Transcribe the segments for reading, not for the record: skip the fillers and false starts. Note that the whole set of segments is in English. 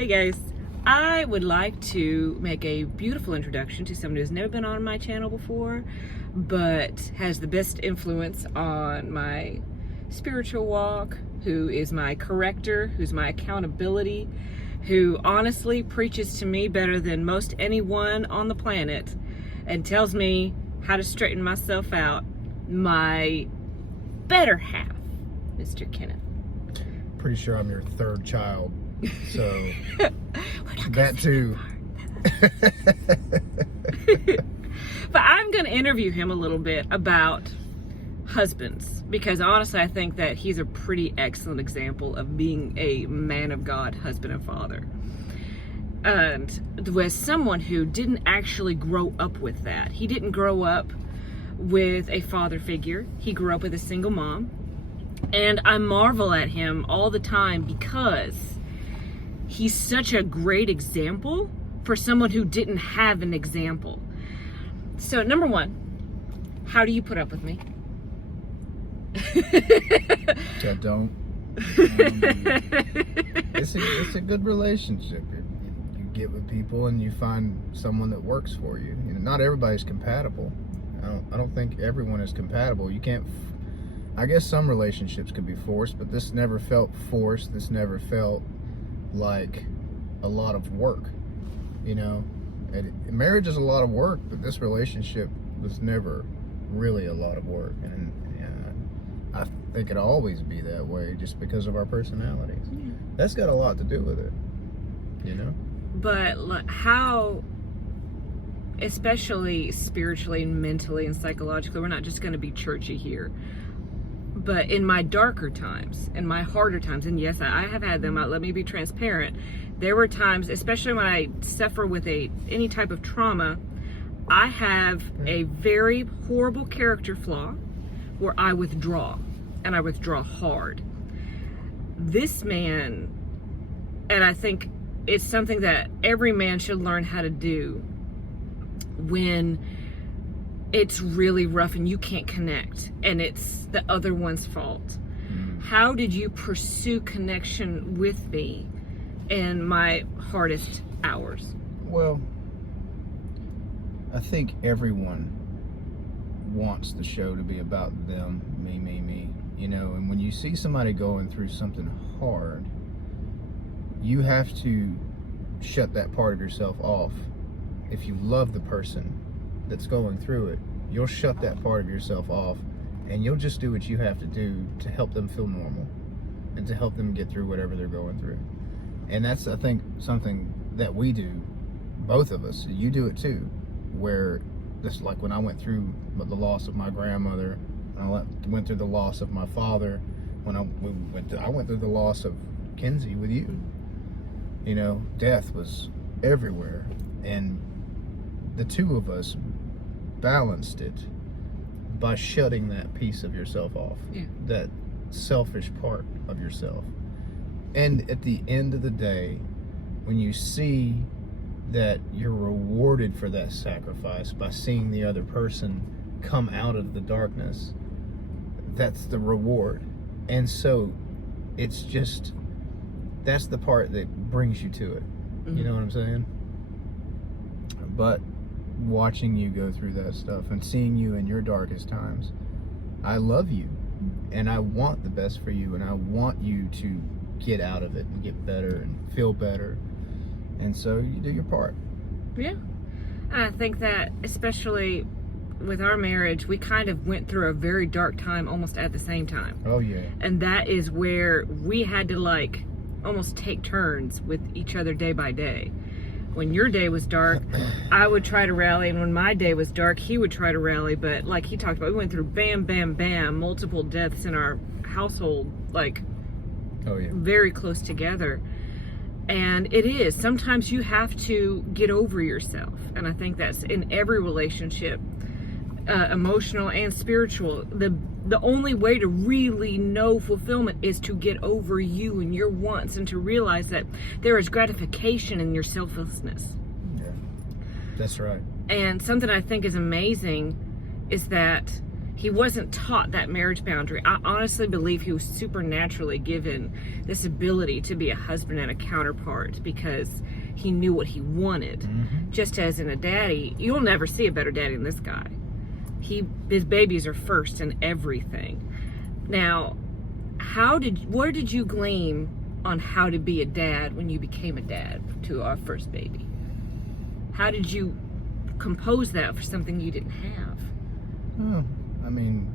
Hey guys, I would like to make a beautiful introduction to someone who's never been on my channel before, but has the best influence on my spiritual walk, who is my corrector, who's my accountability, who honestly preaches to me better than most anyone on the planet and tells me how to straighten myself out. My better half, Mr. Kenneth. Pretty sure I'm your third child. So that too. But I'm going to interview him a little bit about husbands, because honestly I think that he's a pretty excellent example of being a man of God, husband and father. And with someone who didn't actually grow up with that. He didn't grow up with a father figure. He grew up with a single mom. And I marvel at him all the time because he's such a great example for someone who didn't have an example. So, number one, how do you put up with me? I don't. It's a good relationship. You get with people and you find someone that works for you. You know, not everybody's compatible. I don't think everyone is compatible. You can't. I guess some relationships can be forced, but this never felt forced. This never felt like a lot of work, you know. Marriage is a lot of work, but this relationship was never really a lot of work, and I think it'll always be that way just because of our personalities. Yeah. That's got a lot to do with it, you know. But how, especially spiritually and mentally and psychologically, we're not just going to be churchy here, but in my darker times, in my harder times, and yes, I have had them, let me be transparent, there were times, especially when I suffer with any type of trauma, I have a very horrible character flaw where I withdraw, and I withdraw hard. This man, and I think it's something that every man should learn how to do when it's really rough and you can't connect and it's the other one's fault. How did you pursue connection with me in my hardest hours? Well, I think everyone wants the show to be about them, me, you know, and when you see somebody going through something hard, you have to shut that part of yourself off. If you love the person that's going through it, you'll shut that part of yourself off and you'll just do what you have to do to help them feel normal and to help them get through whatever they're going through. And that's, I think, something that we do, both of us. You do it too, where just like when I went through the loss of my grandmother, I went through the loss of my father, when I went through the loss of Kenzie with you. You know, death was everywhere, and the two of us balanced it by shutting that piece of yourself off, that selfish part of yourself. And at the end of the day, when you see that you're rewarded for that sacrifice by seeing the other person come out of the darkness, that's the reward. And so it's just, that's the part that brings you to it. You know what I'm saying? But watching you go through that stuff and seeing you in your darkest times, I love you and I want the best for you, and I want you to get out of it and get better and feel better. And so you do your part. Yeah. I think that especially with our marriage, we kind of went through a very dark time almost at the same time. Oh yeah. And that is where we had to like almost take turns with each other day by day. When your day was dark, I would try to rally, and when my day was dark, he would try to rally. But like he talked about, we went through bam, bam, bam, multiple deaths in our household, like very close together. And it is, sometimes you have to get over yourself. And I think that's in every relationship, emotional and spiritual. The only way to really know fulfillment is to get over you and your wants, and to realize that there is gratification in your selflessness. Yeah, that's right. And something I think is amazing is that he wasn't taught that marriage boundary. I honestly believe he was supernaturally given this ability to be a husband and a counterpart because he knew what he wanted. Just as in a daddy, you'll never see a better daddy than this guy. His babies are first in everything. Now, where did you glean on how to be a dad when you became a dad to our first baby? How did you compose that for something you didn't have? Oh, I mean,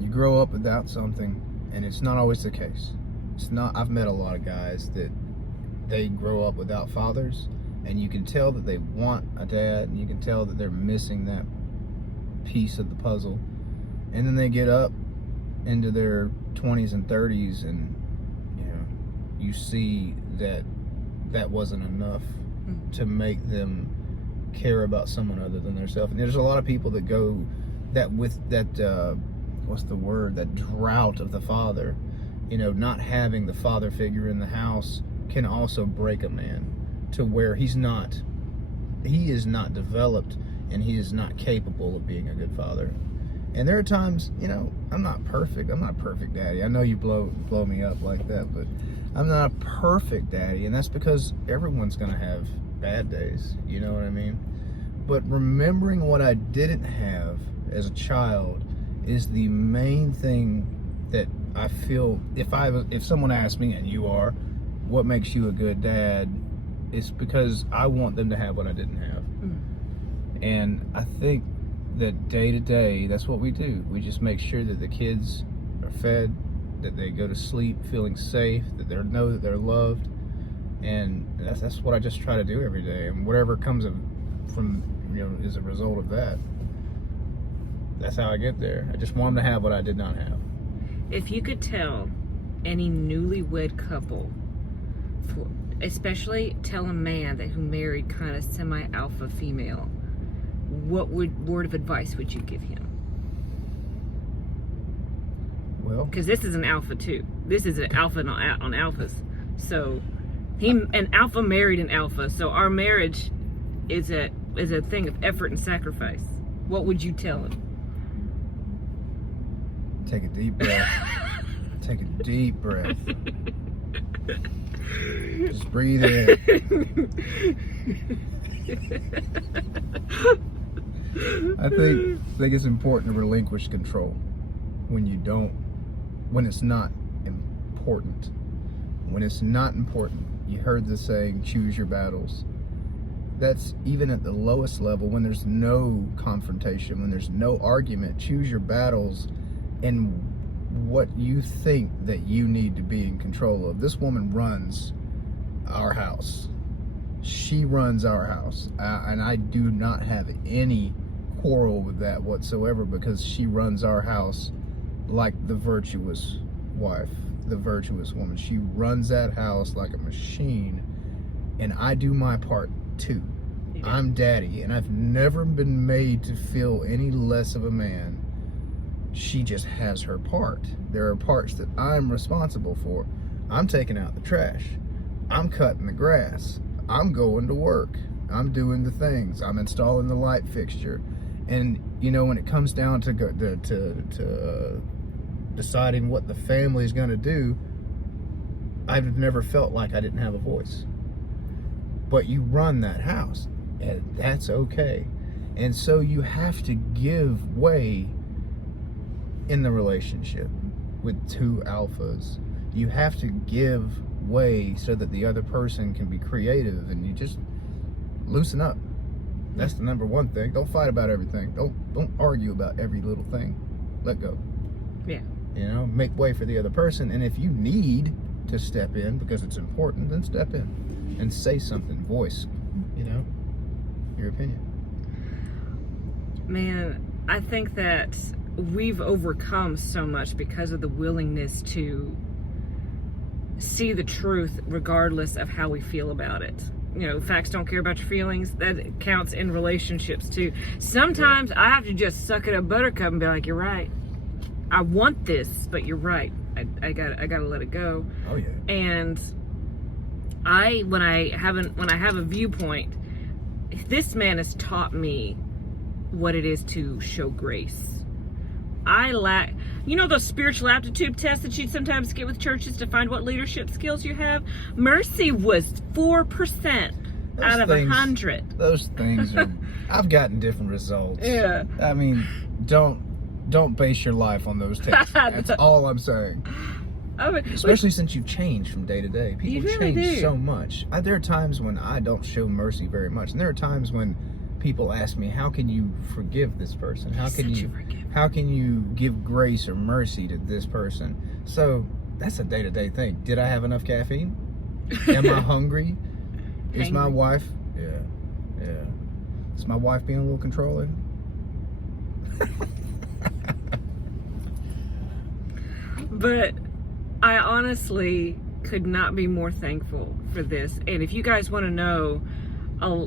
you grow up without something, and it's not always the case. It's not. I've met a lot of guys that they grow up without fathers, and you can tell that they want a dad, and you can tell that they're missing that piece of the puzzle. And then they get up into their 20s and 30s, and you see that wasn't enough to make them care about someone other than themselves. And there's a lot of people that go that with that what's the word, that drought of the father, not having the father figure in the house can also break a man to where he is not developed, and he is not capable of being a good father. And there are times, I'm not perfect. I'm not a perfect daddy. I know you blow me up like that, but I'm not a perfect daddy, and that's because everyone's gonna have bad days. You know what I mean? But remembering what I didn't have as a child is the main thing that I feel. If someone asks me, and you are, what makes you a good dad? It's because I want them to have what I didn't have. And I think that day to day, that's what we do. We just make sure that the kids are fed, that they go to sleep feeling safe, that they know that they're loved, and that's what I just try to do every day. And whatever comes from is a result of that. That's how I get there. I just want them to have what I did not have. If you could tell any newlywed couple, especially tell a man who married kind of semi-alpha female, what word of advice would you give him? Well, because this is an alpha too. This is an alpha on alphas. So an alpha married an alpha. So our marriage is a thing of effort and sacrifice. What would you tell him? Take a deep breath. Take a deep breath. Just breathe in. I think it's important to relinquish control when it's not important. When it's not important, you heard the saying, choose your battles. That's even at the lowest level, when there's no confrontation, when there's no argument. Choose your battles and what you think that you need to be in control of. This woman runs our house. She runs our house. And I do not have any quarrel with that whatsoever, because she runs our house like the virtuous wife, the virtuous woman. She runs that house like a machine, and I do my part too. Yeah. I'm daddy, and I've never been made to feel any less of a man. She just has her part. There are parts that I'm responsible for. I'm taking out the trash. I'm cutting the grass. I'm going to work. I'm doing the things. I'm installing the light fixture. And when it comes down to deciding what the family is going to do, I've never felt like I didn't have a voice. But you run that house, and that's okay. And so you have to give way in the relationship with two alphas. You have to give way so that the other person can be creative, and you just loosen up. That's the number one thing. Don't fight about everything. Don't argue about every little thing. Let go. Yeah. Make way for the other person. And if you need to step in because it's important, then step in and say something. Voice, your opinion. Man, I think that we've overcome so much because of the willingness to see the truth regardless of how we feel about it. Facts don't care about your feelings. That counts in relationships too. Sometimes I have to just suck it up buttercup and be like, you're right. I want this, but you're right. I gotta let it go. Oh yeah. And when I have a viewpoint, this man has taught me what it is to show grace. I lack, you know, those spiritual aptitude tests that you'd sometimes get with churches to find what leadership skills you have? Mercy was 4% out of 100. Those things are, I've gotten different results. Yeah. I mean, don't base your life on those tests. That's all I'm saying. Especially since you've changed from day to day. People change so much. There are times when I don't show mercy very much. And there are times when people ask me, how can you forgive this person? How can you give grace or mercy to this person? So that's a day-to-day thing. Did I have enough caffeine? Am I hungry? Is my wife? Yeah. Is my wife being a little controlling? But I honestly could not be more thankful for this. And if you guys want to know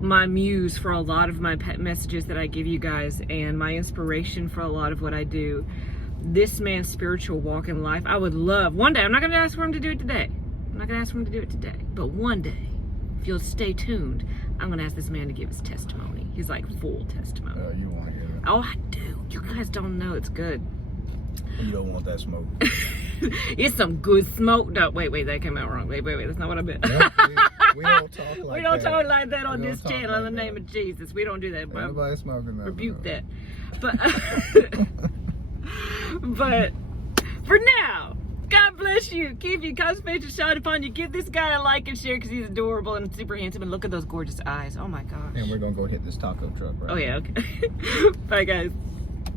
my muse for a lot of my pet messages that I give you guys and my inspiration for a lot of what I do, this man's spiritual walk in life, I would love one day. I'm not going to ask for him to do it today. But one day, if you'll stay tuned, I'm going to ask this man to give his testimony. He's like full testimony. You want to hear that? Oh, I do. You guys don't know. It's good. You don't want that smoke. It's some good smoke. No, wait, that came out wrong. Wait, that's not what I meant. No, we don't talk like that. We don't talk like that on this channel, in the name of Jesus. We don't do that. Nobody smoking that. Rebuke that. But, but for now, God bless you. Keep your constipation shine upon you. Give this guy a like and share because he's adorable and super handsome. And look at those gorgeous eyes. Oh my gosh. And we're going to go hit this taco truck right now. Oh yeah, okay. Bye guys.